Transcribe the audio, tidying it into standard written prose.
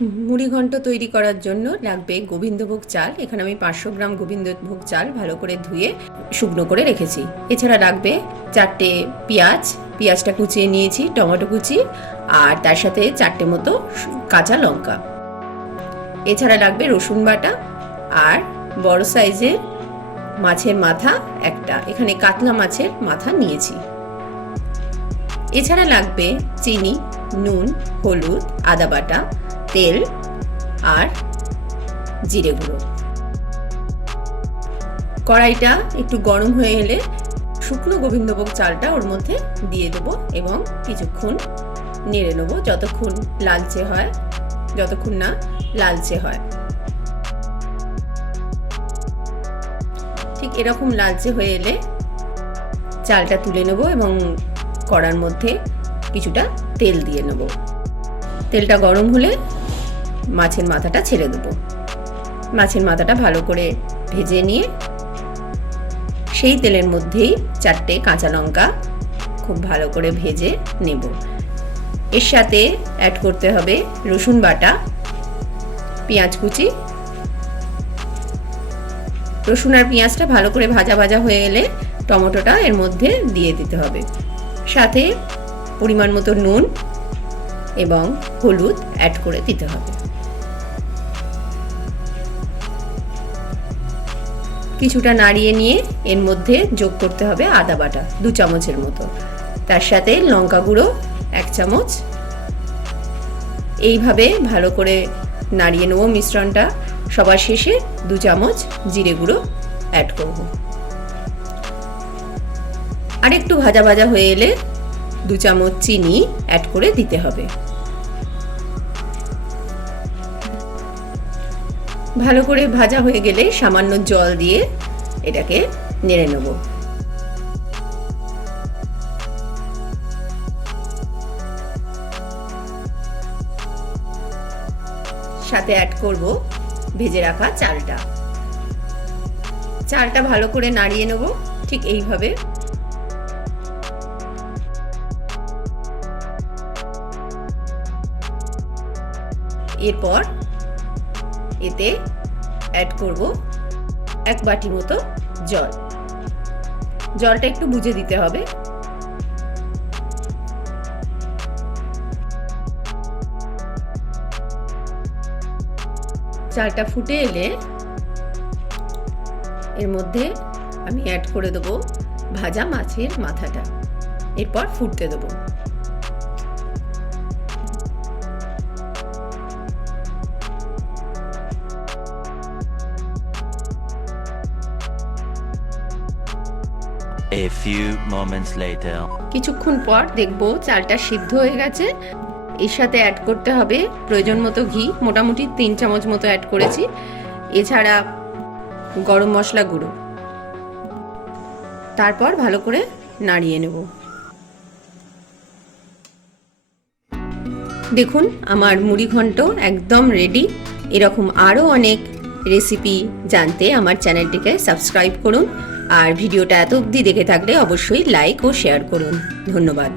মুড়ি ঘন্ট তৈরি করার জন্য লাগবে গোবিন্দভোগ চাল। এখানে আমি 500 গ্রাম গোবিন্দভোগ চাল ভালো করে ধুয়ে শুকনো করে রেখেছি। এছাড়া লাগবে 4টে পেঁয়াজ, পেঁয়াজটা কুচিয়ে নিয়েছি, টমেটো কুচি, আর তার সাথে 4টে মতো কাঁচা লঙ্কা। এছাড়া লাগবে রসুন বাটা আর বড় সাইজের মাছের মাথা একটা, এখানে কাতলা মাছের মাথা নিয়েছি। এছাড়া লাগবে চিনি, নুন, হলুদ, আদা বাটা, তেল আর জিরে গুঁড়ো। কড়াইটা একটু গরম হয়ে এলে শুকনো গোবিন্দভোগ চালটা ওর মধ্যে দিয়ে দেবো এবং কিছুক্ষণ নেড়ে নেবো যতক্ষণ না লালচে হয়। ঠিক এরকম লালচে হয়ে এলে চালটা তুলে নেব এবং কড়ার মধ্যে কিছুটা তেল দিয়ে নেব। তেলটা গরম হলে মাছের মাথাটা ছেড়ে দেব। মাছের মাথাটা ভালো করে ভেজে নিয়ে সেই তেলের মধ্যেই 4টে কাঁচা লঙ্কা খুব ভালো করে ভেজে নেব। এর সাথে অ্যাড করতে হবে রসুন বাটা, পেঁয়াজ কুচি। রসুন আর পেঁয়াজটা ভালো করে ভাজা ভাজা হয়ে এলে টমেটোটা এর মধ্যে দিয়ে দিতে হবে। সাথে পরিমাণ মতো নুন এবং হলুদ অ্যাড করে দিতে হবে। কিছুটা নাড়িয়ে নিয়ে এর মধ্যে যোগ করতে হবে আদা বাটা 2 চামচের মতো, তার সাথে লঙ্কা গুঁড়ো 1 চামচ। এইভাবে ভালো করে নাড়িয়ে নেব মিশ্রণটা। সবার শেষে 2 চামচ জিরে গুঁড়ো অ্যাড করব। আর একটু ভাজা ভাজা হয়ে এলে 2 চামচ চিনি অ্যাড করে দিতে হবে। ভালো করে ভাজা হয়ে গেলে সামান্য জল দিয়ে এটাকে নেড়ে নেব। সাথে অ্যাড করব ভেজে রাখা চালটা। চালটা ভালো করে নাড়িয়ে নেব ঠিক এইভাবে। এরপর এতে অ্যাড করব 1 বাটি মতো জল। জলটা একটু বুঝে দিতে হবে। চালটা ফুটে এলে এর মধ্যে আমি অ্যাড করে দেবো ভাজা মাছের মাথাটা। এরপর ফুটতে দেবো। A few moments later. কিছুক্ষণ পর দেখবো চালটা সিদ্ধ হয়ে গেছে। এর সাথে অ্যাড করতে হবে প্রয়োজন মতো ঘি, মোটামুটি 3 চামচ মতো অ্যাড করেছি। এছাড়া গরম মশলা গুঁড়ো। তারপর ভালো করে নাড়িয়ে নেব। দেখুন আমার মুড়ি ঘন্ট একদম রেডি। এরকম আরও অনেক রেসিপি জানতে আমার চ্যানেলটিকে সাবস্ক্রাইব করুন। আর ভিডিওটা এত অবধি দেখে থাকলে অবশ্যই লাইক ও শেয়ার করুন। ধন্যবাদ।